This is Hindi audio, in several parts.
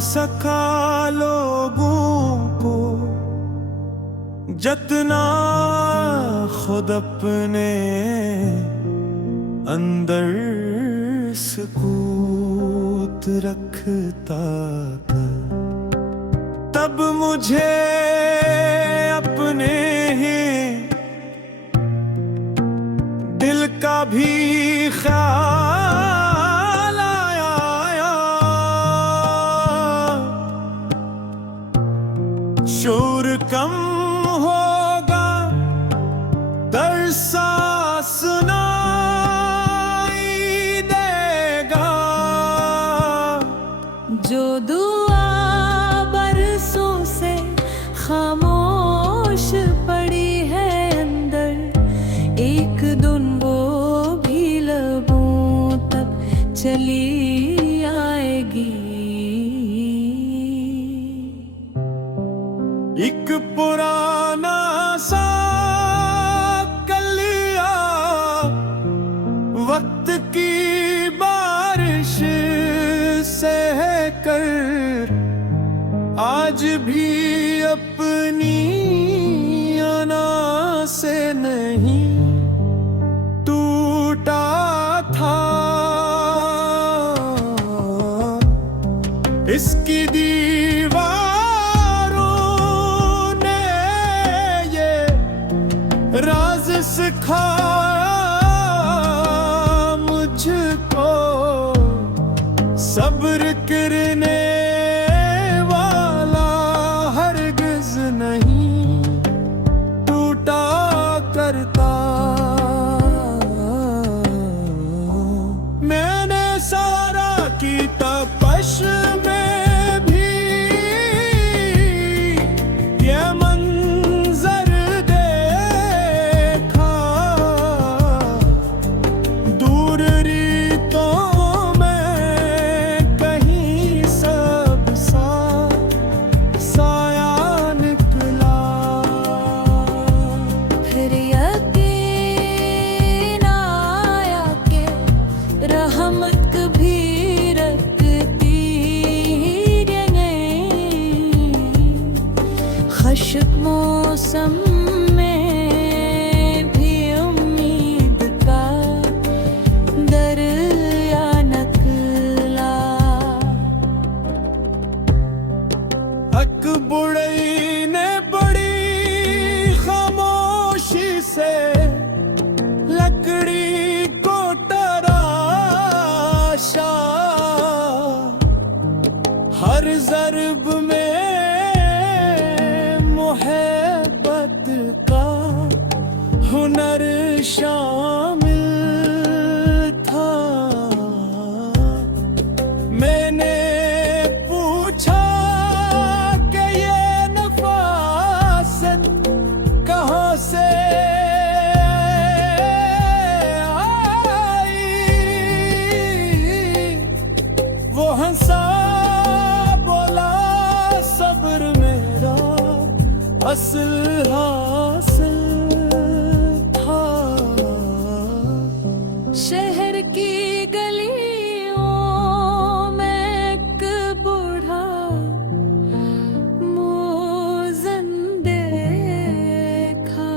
सका लोगों को जतना खुद अपने अंदर सकूत रखता था। तब मुझे अपने ही दिल का भी ख्याल आया। शोर कम होगा, दर्द सांस सुनाई देगा। जो दुआ बरसों से खामोश पड़ी है अंदर, एक दिन वो भी लबों तक चली आएगी। एक पुराना सा कलिया वक्त की बारिश सह कर आज भी अपनी अना से नहीं टूटा था। इसकी दीवारों ने ये राज सिखाया मुझको, सब्र करने वाला हरगिज नहीं टूटा करता। मैंने सारा की तपश में भी ये मंजर देखा। दूर रीतों में कहीं सब सा साया निकला। फिर यकीन आया कि रहमत कभी रखती नहीं। खश्क मौसम में भी उम्मीद का दरिया निकला। हक बुढ़ई ने बड़ी खामोशी से लकड़ी को तराशा। हर ज़र्ब में मोहब्बत का हुनर शामिल था। मैंने पूछा कि ये नफासत कहाँ से आई। वो हंसा बोला सब्र मेरा असल हासिल था। शहर की गलियों में एक बूढ़ा मुअज्जिन देखा,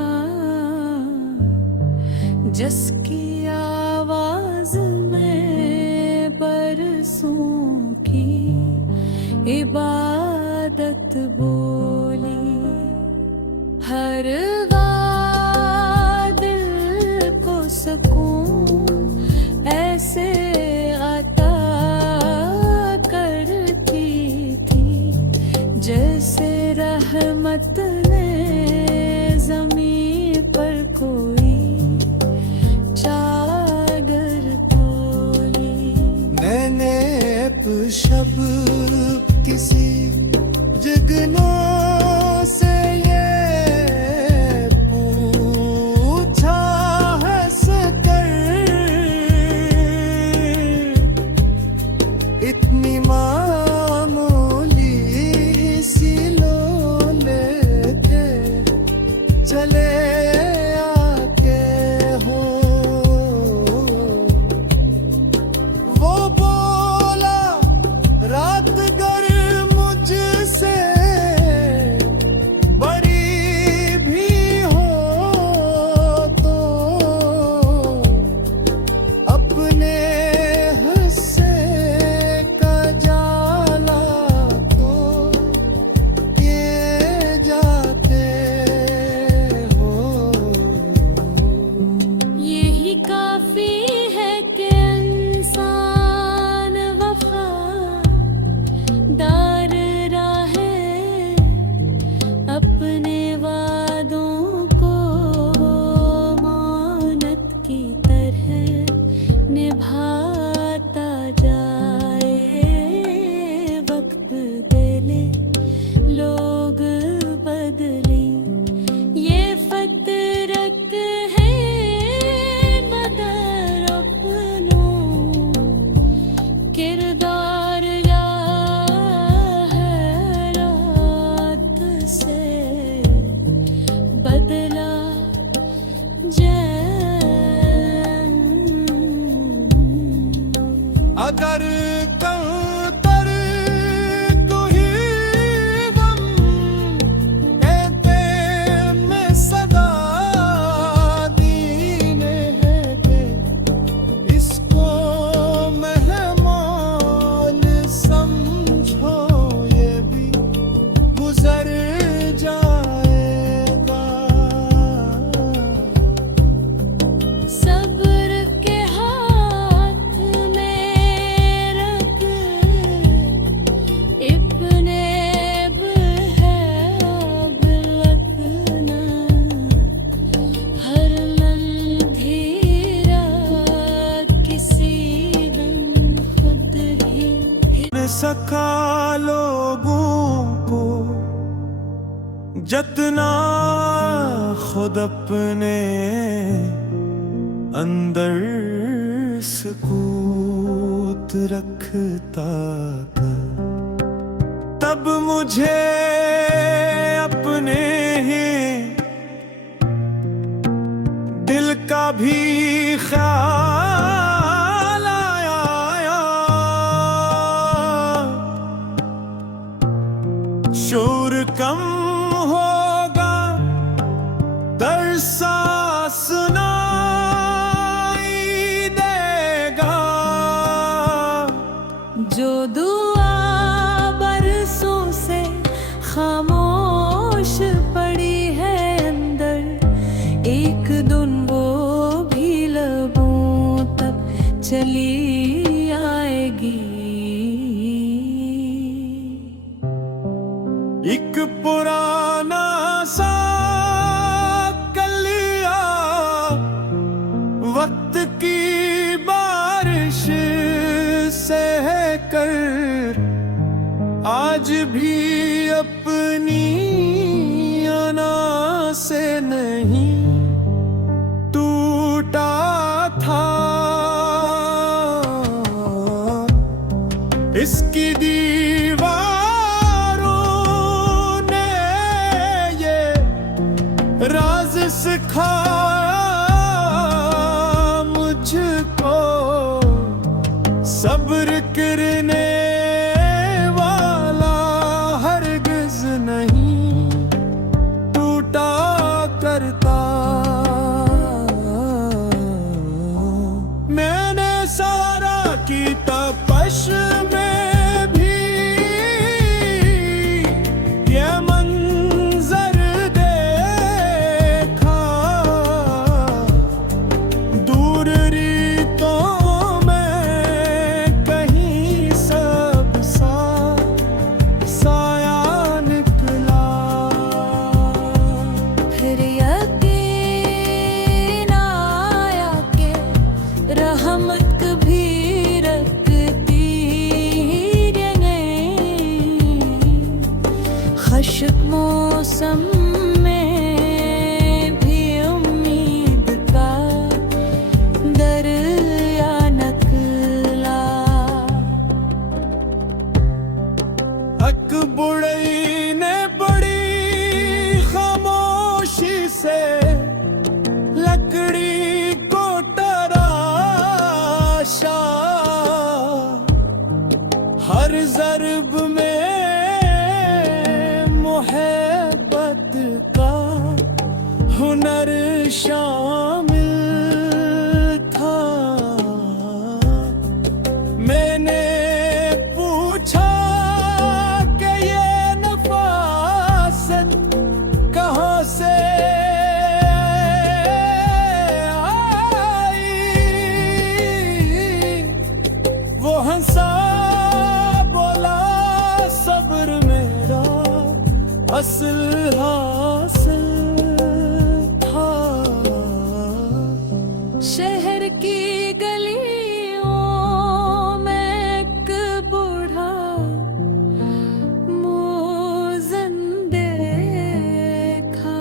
जिसकी आवाज में बरसों की इबादत बोली। हर बार दिल को सुकून ऐसे अता करती थी, जैसे रहमत ने ज़मीन पर कोई चादर खोली। मैंने शब किसी जगनों से ये पूछा हंस कर, इतनी मामूली सी लो लेके चले आके हो। वो बोला रात जतना खुद अपने अंदर सकूत रखता था, तब मुझे अपने ही दिल का भी ख्याल आया। शोर कम होगा, दरसा सुनाई देगा। जो दुआ बरसों से खामोश पड़ी है अंदर, एक दिन वो भी लबों तक चली आएगी। एक पुराना सा कलिया वक्त की बारिश सह कर आज भी अपनी अना से नहीं टूटा था। इसकी दीवारों ने ये राज सिखाया मुझको, सब्र करने वाला हरगिज नहीं टूटा करता। मैंने सारा की तपश में भी ये मंजर देखा, दूर रीतों में कहीं सब सा साया निकला। फिर यकीन आया कि रहमत कभी रखती नहीं। खश्क मौसम में भी उम्मीद का दरिया निकला। हक बुड़ई ने बड़ी खामोशी से लकड़ी को तराशा, हर ज़र्ब में मोहब्बत का हुनर शामिल था। मैंने पूछा कि ये नफासत कहाँ से आई। वो हंसा बोला, सब्र मेरा असल हासिल था। शहर की गलियों में एक बूढ़ा मुअज्जिन देखा,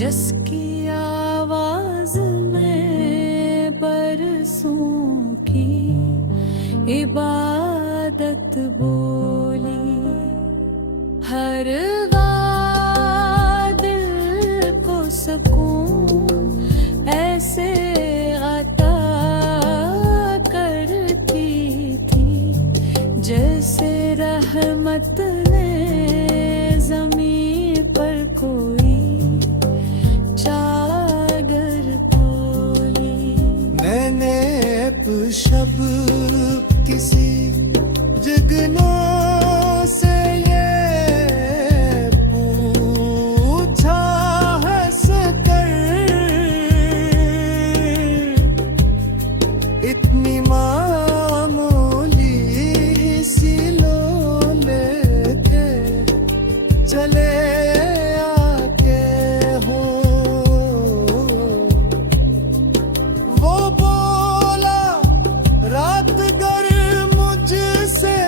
जिसकी आवाज में बरसों की इबादत बोली। हर बार दिल को सुकून ऐसे अता करती थी, जैसे रहमत ने ज़मीन पर कोई चादर खोली। मैंने शब किसी जगनों से ये पूछा हंस कर, इतनी मामूली सी लो लेके चले आके हो। वो बोला रात गर मुझसे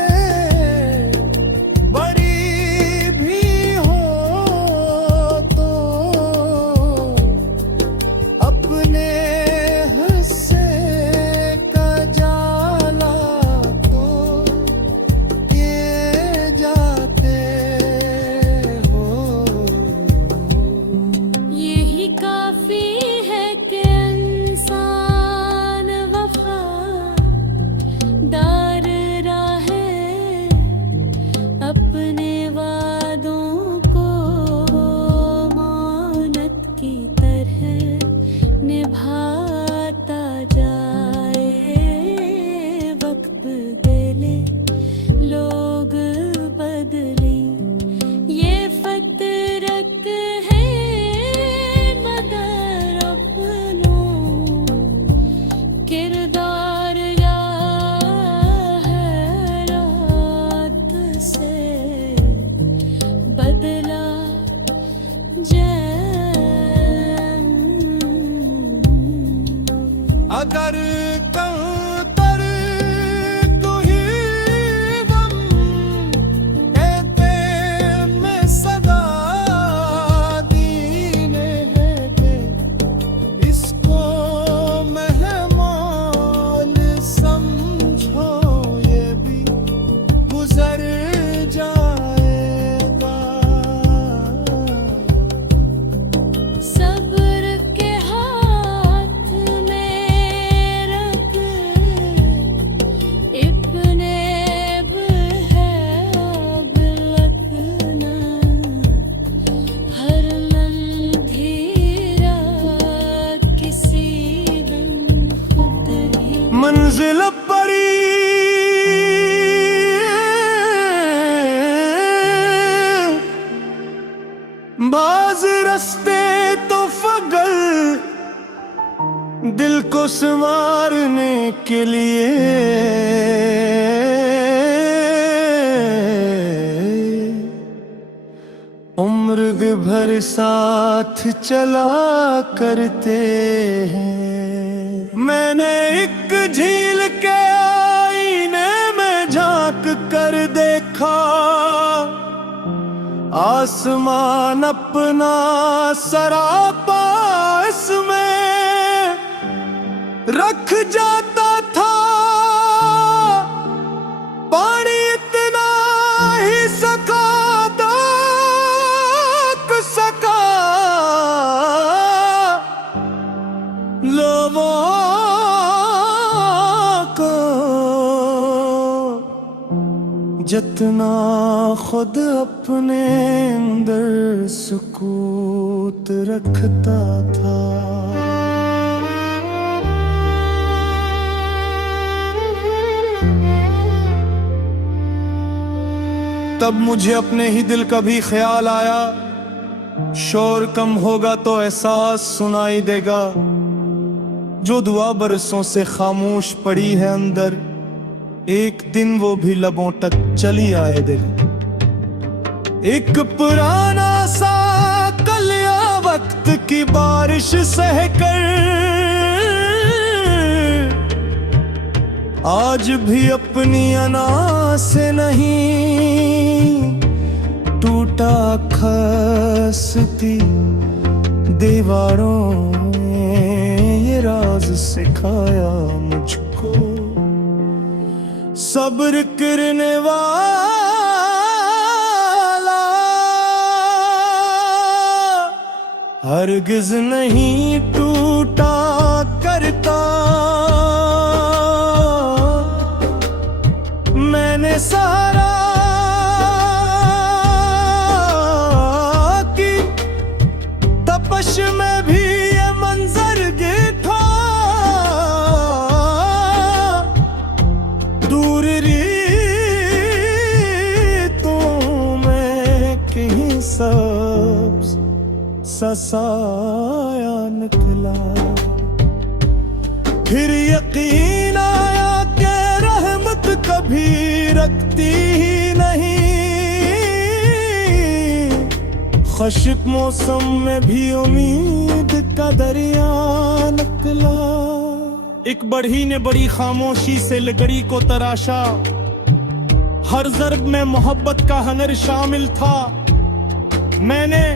गुजर जाएगा। सब्र के हाथ में रख इब्ने है अब लखना, हर मंधीरा किसी दिन उतरी। मंजिल पड़ी बाज रस्ते तो फगल दिल को संवारने के लिए। उम्र भर साथ चला करते हैं। मैंने एक झील के आईने में झांक कर देखा, आसमान अपना सरापा इसमें रख जाता था। पानी इतना ही सका सका लोगों को, जितना खुद अपने अंदर सुकूत रखता था। तब मुझे अपने ही दिल का भी ख्याल आया, शोर कम होगा तो एहसास सुनाई देगा। जो दुआ बरसों से खामोश पड़ी है अंदर, एक दिन वो भी लबों तक चली आए दिल। एक पुराना सा कलिया वक्त की बारिश सहकर आज भी अपनी अना से नहीं टूटा, खसती दीवारों ने ये राज सिखाया मुझको। सब्र करने वाला हरगिज नहीं टूटा करता। मैंने सारा की तपश में भी ये मंजर देखा, दूर रीतों में कहीं सब ससाया निकला। फिर यकीन आया कि रहमत कभी रखती ही नहीं। खुश्क मौसम में भी उम्मीद का दरिया निकला। एक बढ़ी ने बड़ी खामोशी से लकड़ी को तराशा, हर ज़र्ब में मोहब्बत का हनर शामिल था। मैंने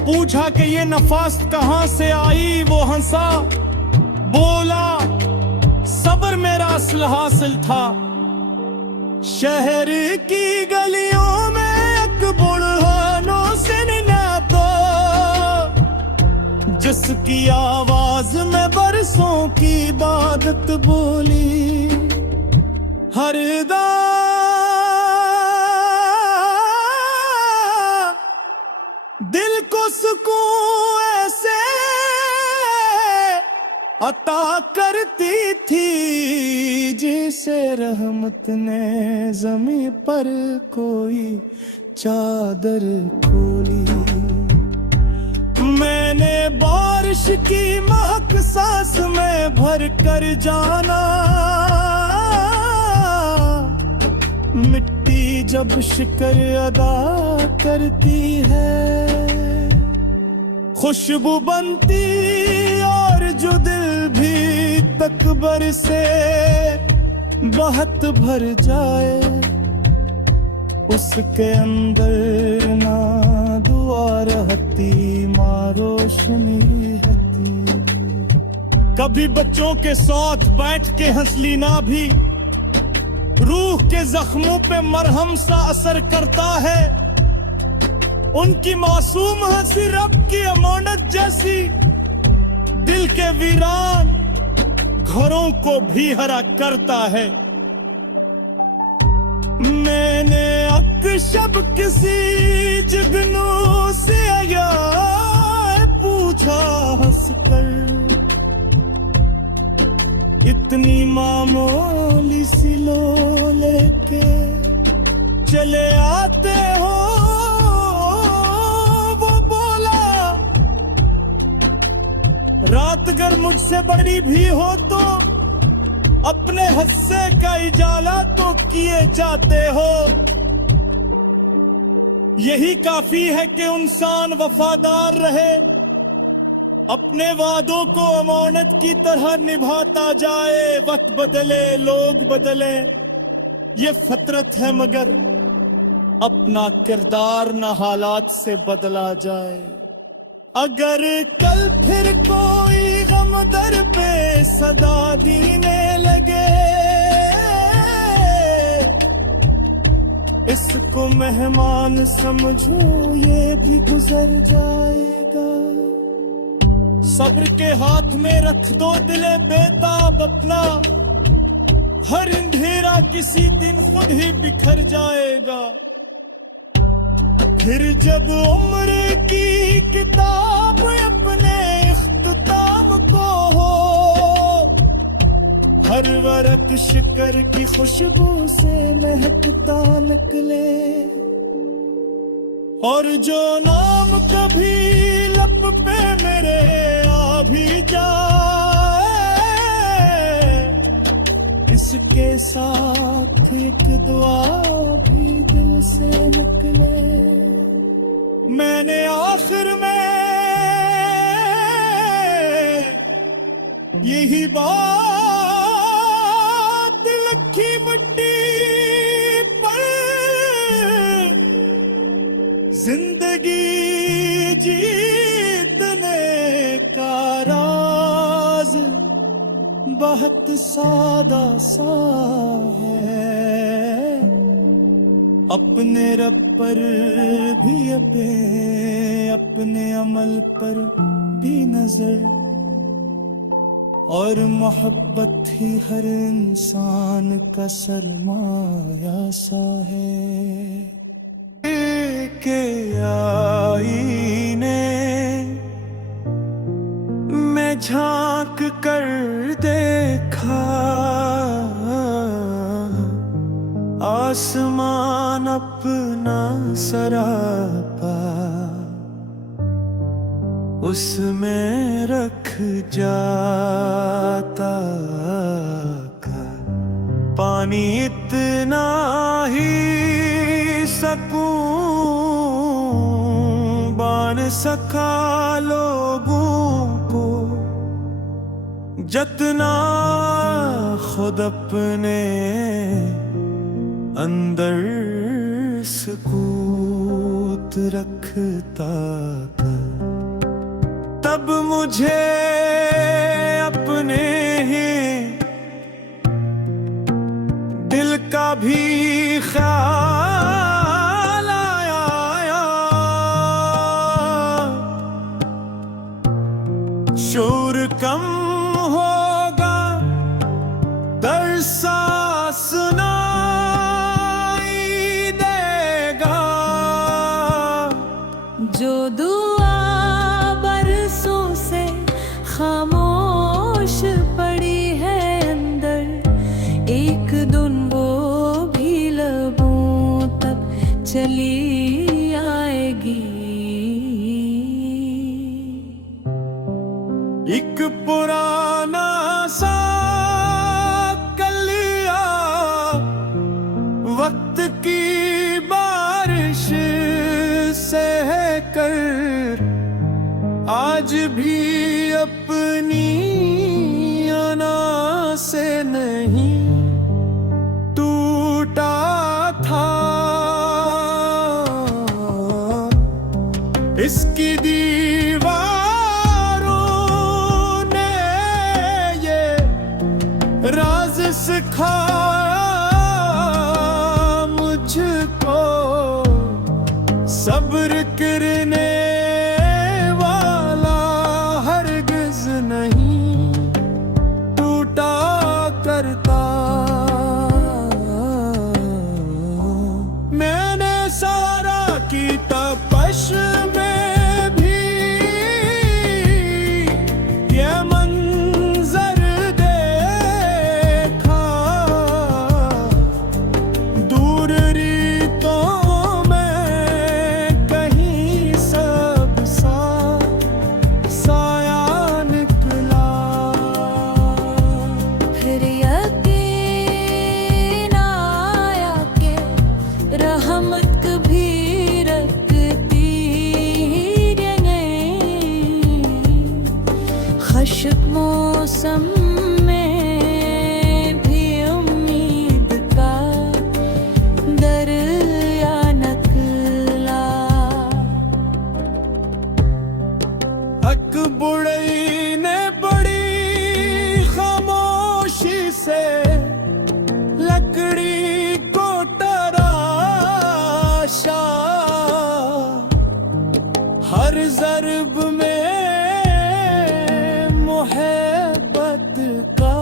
पूछा कि ये नफास कहाँ से आई, वो हंसा, बोला सब्र मेरा असल हासिल था। शहर की गलियों में एक बुढ़ानों से नाता, जिसकी आवाज में बरसों की इबादत बोली। हरदा दिल को सुकून ऐसे अता करती थी, जिसे रहमत ने ज़मीं पर कोई चादर खोली। मैंने बारिश की महक सांस में भर कर जाना, मिट्टी जब शिकर अदा करती है, खुशबू बनती और जो दिल भी तकबर से बहत भर जाए, उसके अंदर ना दुआ रहती माँ रोशनी रहती। कभी बच्चों के साथ बैठ के हंस लीना भी रूह के जख्मों पे मरहम सा असर करता है। उनकी मासूम हंसी रब की अमानत जैसी दिल के वीरान घरों को भी हरा करता है। मैंने अक्शब किसी जुगनू से आया पूछा हंसकर, इतनी मामूली सी लो लेके चले आते हो। वो बोला रात अगर मुझसे बड़ी भी हो तो अपने हस्से का इजाला तो किए जाते हो। यही काफी है कि इंसान वफादार रहे, अपने वादों को अमानत की तरह निभाता जाए। वक्त बदले, लोग बदले, ये फितरत है, मगर अपना किरदार न हालात से बदला जाए। अगर कल फिर कोई गम दर पे सदा देने लगे, इसको मेहमान समझो, ये भी गुजर जाएगा। सब्र के हाथ में रख दो दिले बेताब अपना, हर अंधेरा किसी दिन खुद ही बिखर जाएगा। फिर जब उम्र की किताब अपने इख्तिताम को हो, हर वरक शिकर की खुशबू से महकता निकले, और जो नाम कभी लब पे मेरे आ भी जाए, इसके साथ एक दुआ भी दिल से निकले। मैंने आखिर में यही बात लिखी मिट्टी पर, जिंदगी जीतने का राज बहुत सादा सा है। अपने रब पर भी अपने अमल पर भी नजर, और मोहब्बत ही हर इंसान का सरमाया सा है। के आईने में झांक कर देखा, आसमान अपना सरापा उसमें रख जाता का। पानी इतना ही सकूं बान सका लोगों को, जतना खुद अपने अंदर सकूत रखता था। तब मुझे अपने ही दिल का भी ख्याल आया, शोर कम होगा दर सांस सुनाई देगा। जो दुआ बरसों से खामोश पड़ी है अंदर, एक दिन वो भी लबों तक चली आएगी। एक पुराना सा कलिया वक्त की बारिश से कर आज भी अपनी अना से नहीं टूटा था। इसकी दीवारों ने ये राज सिखाया सब्र करने वाला हरगिज नहीं टूटा करता। मैंने सारा की तपश में भी ये मंजर देखा। दूर रीतों में कहीं सब साया निकला। फिर यकीन आया के रहमत कभी रखती नहीं। खुशक मौसम में भी उम्मीद का दरिया निकला। हक बुड़ई ने बड़ी खामोशी से लकड़ी को तराशा। हर ज़र्ब में मोहब्बत का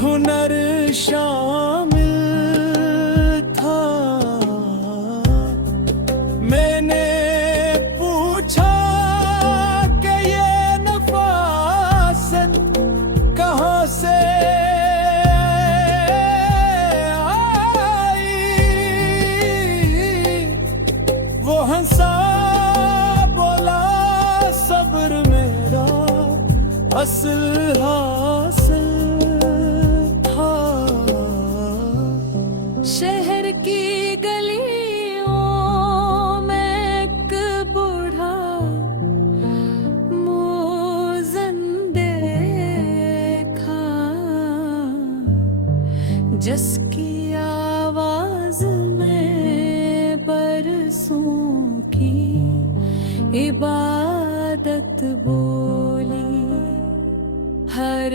हुनर शामिल था। मैंने पूछा कि ये नफासत कहाँ से आई। वो हंसा बोला सब्र मेरा असल हासिल था। शहर की गलियों में एक बूढ़ा मुअज्जिन देखा। जिसकी आवाज में बरसों की इबादत बोली। हर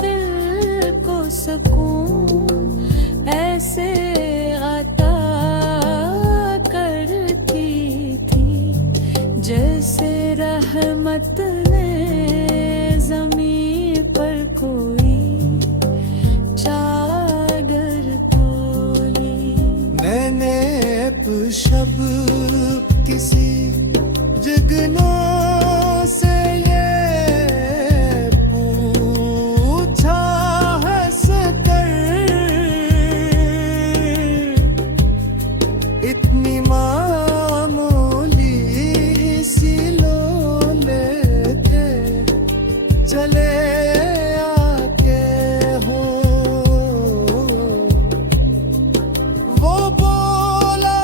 दिल को सकून ऐसे अता करती थी जैसे रहमत ने ज़मीन पर कोई चादर खोली। मैंने शब किसी जगनों से ये पूछा हंसकर। इतनी मामूली सी लोले थे चले आके हो। वो बोला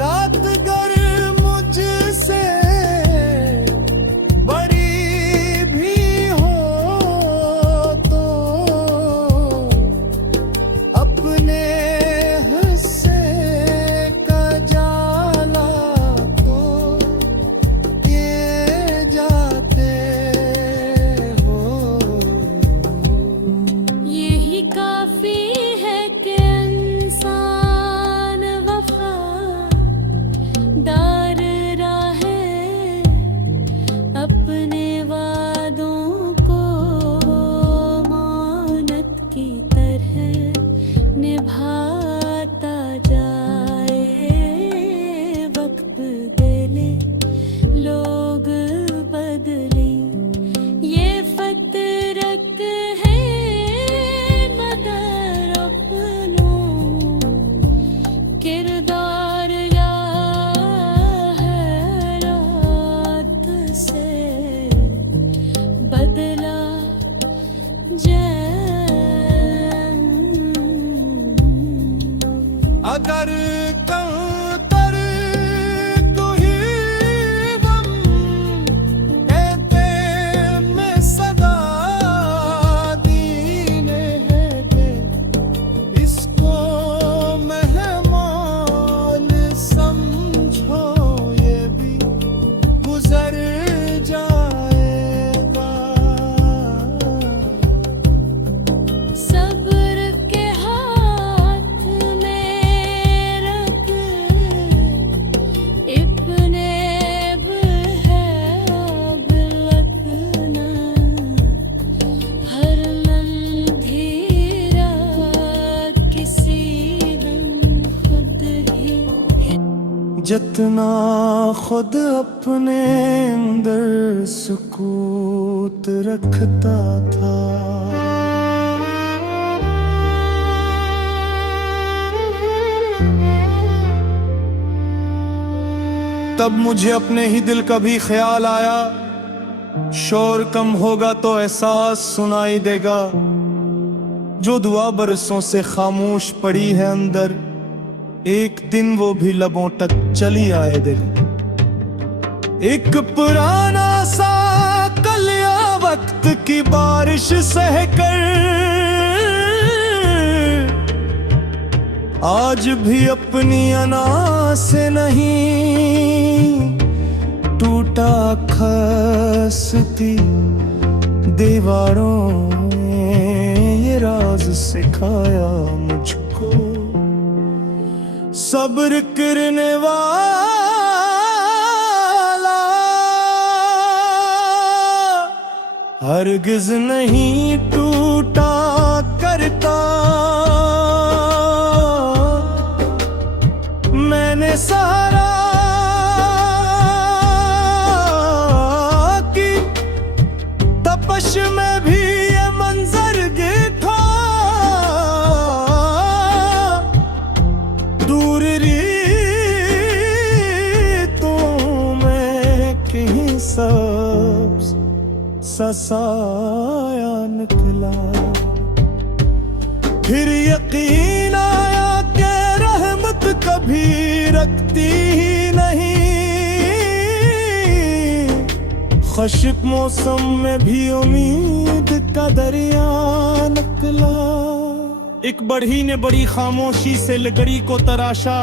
रात गर मुझसे बड़ी भी हो तो अपने हिस्से का जाला तो किए जाते हो। यही काफी है कि इंसान वफादार रहे। अपने वादों को मानत की तरह निभाता जाए। वक्त बदले लोग बदले ये फतरत है। मगर अपनों किरदार या हैरात से बदला अगर कंतर तू ही गम कहते में सदा दीने है दे। इसको मेहमान समझो ये भी गुजर जाएगा। सब्र के हाथ में जितना खुद अपने अंदर सुकूत रखता था। तब मुझे अपने ही दिल का भी ख्याल आया, शोर कम होगा तो एहसास सुनाई देगा। जो दुआ बरसों से खामोश पड़ी है अंदर, एक दिन वो भी लबों तक चली आएगी। एक पुराना सा कलिया वक्त की बारिश सहकर आज भी अपनी अना से नहीं टूटा, खसती दीवारों ने ये राज सिखाया मुझको। सब्र करने वाला हरगिज नहीं टूटा करता। मैंने सारा की तपश में भी ये मंजर देखा। दूर रीतों में कहीं सब ससाया निकला। फिर यकीन आया कि रहमत कभी रखती ही नहीं। खुश्क मौसम में भी उम्मीद का दरिया निकला। एक बढ़ी ने बड़ी खामोशी से लकड़ी को तराशा।